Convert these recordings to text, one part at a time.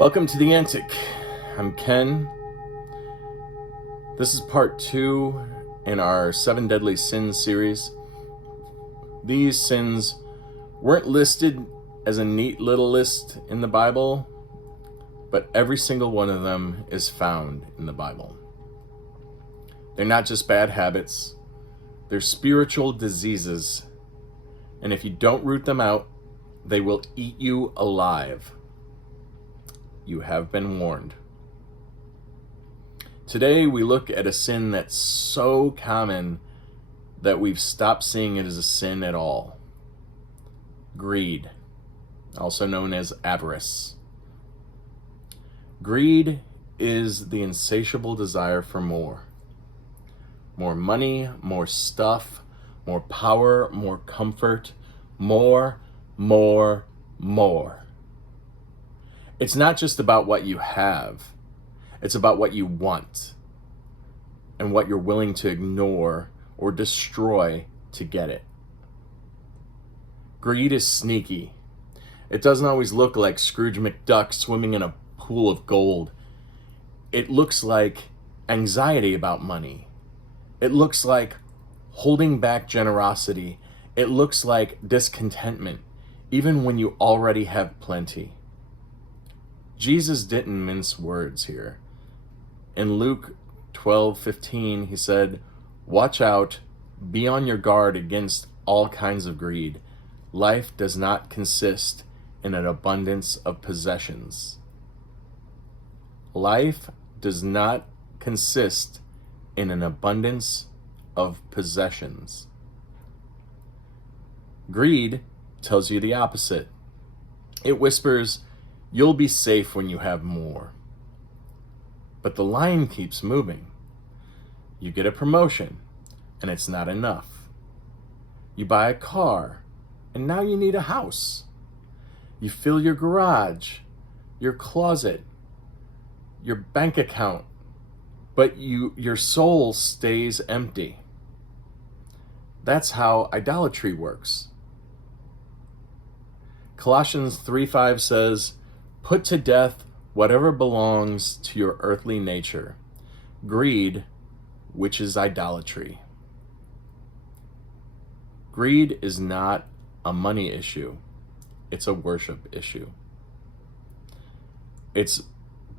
Welcome to The Antic. I'm Ken. This is part 2 in our 7 Deadly Sins series. These sins weren't listed as a neat little list in the Bible, but every single one of them is found in the Bible. They're not just bad habits, they're spiritual diseases. And if you don't root them out, they will eat you alive. You have been warned. Today we look at a sin that's so common that we've stopped seeing it as a sin at all. Greed, also known as avarice. Greed is the insatiable desire for more. More money, more stuff, more power, more comfort, more. It's not just about what you have. It's about what you want and what you're willing to ignore or destroy to get it. Greed is sneaky. It doesn't always look like Scrooge McDuck swimming in a pool of gold. It looks like anxiety about money. It looks like holding back generosity. It looks like discontentment, even when you already have plenty. Jesus didn't mince words here. In Luke 12:15, he said, "Watch out, be on your guard against all kinds of greed. Life does not consist in an abundance of possessions." Life does not consist in an abundance of possessions. Greed tells you the opposite. It whispers, "You'll be safe when you have more." But the line keeps moving. You get a promotion, and it's not enough. You buy a car, and now you need a house. You fill your garage, your closet, your bank account, but your soul stays empty. That's how idolatry works. Colossians 3:5 says, "Put to death whatever belongs to your earthly nature, greed, which is idolatry." Greed is not a money issue. It's a worship issue. It's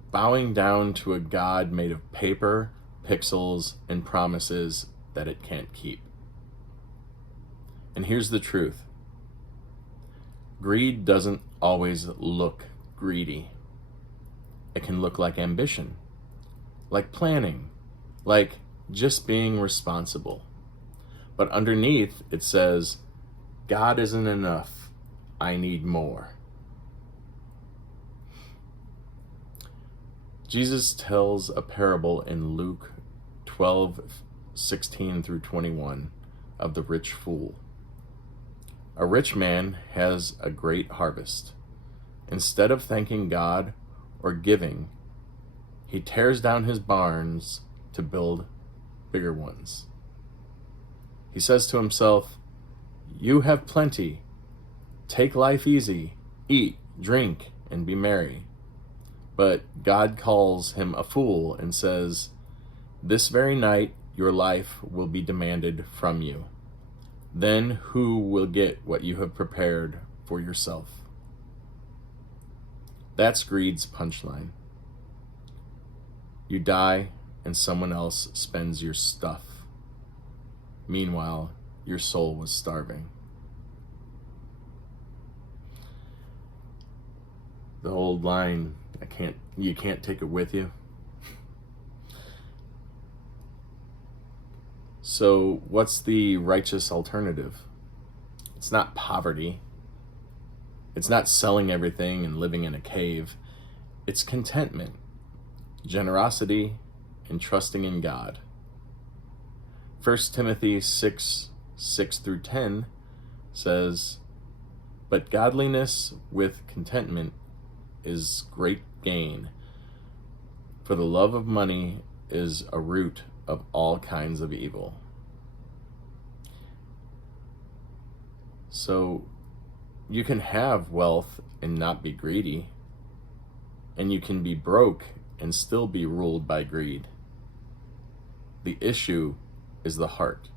bowing down to a God made of paper, pixels, and promises that it can't keep. And here's the truth. Greed doesn't always look greedy. It can look like ambition, like planning, like just being responsible. But underneath it says, "God isn't enough. I need more." Jesus tells a parable in Luke 12:16 through 21 of the rich fool. A rich man has a great harvest. Instead of thanking God or giving, he tears down his barns to build bigger ones. He says to himself, "You have plenty. Take life easy. Eat, drink, and be merry." But God calls him a fool and says, "This very night your life will be demanded from you. Then who will get what you have prepared for yourself?" That's greed's punchline. You die and someone else spends your stuff. Meanwhile, your soul was starving. The old line, you can't take it with you. So what's the righteous alternative? It's not poverty. It's not selling everything and living in a cave. It's contentment, generosity, and trusting in God. 1 Timothy 6:6 through 10 says, "But godliness with contentment is great gain, for the love of money is a root of all kinds of evil." So you can have wealth and not be greedy. and you can be broke and still be ruled by greed. The issue is the heart.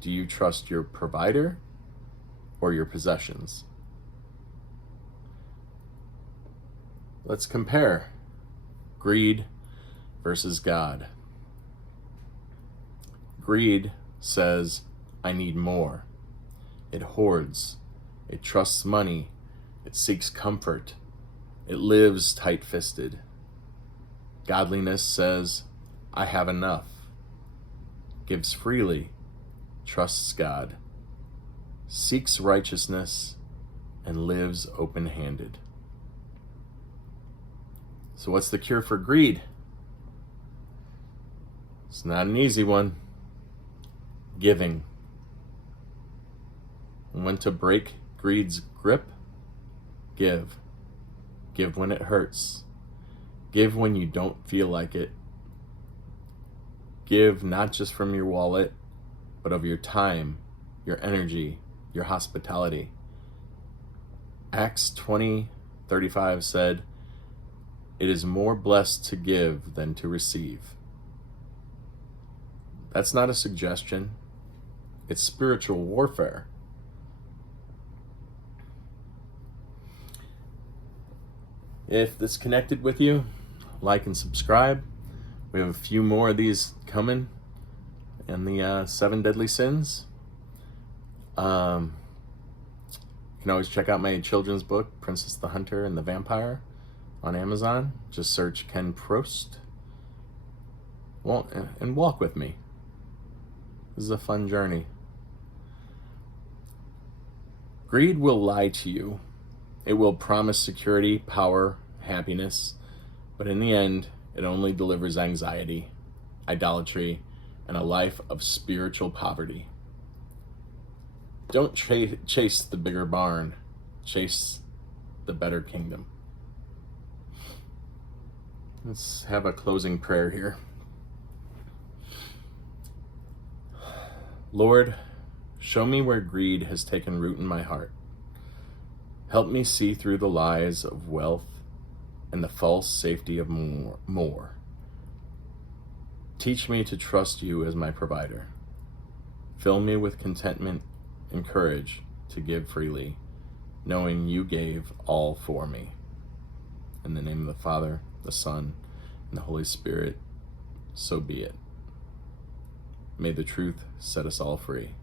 Do you trust your provider or your possessions? Let's compare greed versus God. Greed says, I need more. It hoards. It trusts money. It seeks comfort. It lives tight-fisted. Godliness says, I have enough. Gives freely. Trusts God. Seeks righteousness and lives open-handed. So what's the cure for greed? It's not an easy one. Giving. And when to break greed's grip? Give. Give when it hurts. Give when you don't feel like it. Give not just from your wallet, but of your time, your energy, your hospitality. Acts 20:35 said, it is more blessed to give than to receive. That's not a suggestion. It's spiritual warfare. If this connected with you, like and subscribe. We have a few more of these coming in the 7 deadly sins. You can always check out my children's book, Princess the Hunter and the Vampire, on Amazon. Just search Ken Prost. And walk with me. This is a fun journey. Greed will lie to you. It will promise security, power, happiness, but in the end, it only delivers anxiety, idolatry, and a life of spiritual poverty. Don't chase the bigger barn. Chase the better kingdom. Let's have a closing prayer here. Lord, show me where greed has taken root in my heart. Help me see through the lies of wealth and the false safety of more. Teach me to trust you as my provider. Fill me with contentment and courage to give freely, knowing you gave all for me. In the name of the Father, the Son, and the Holy Spirit, so be it. May the truth set us all free.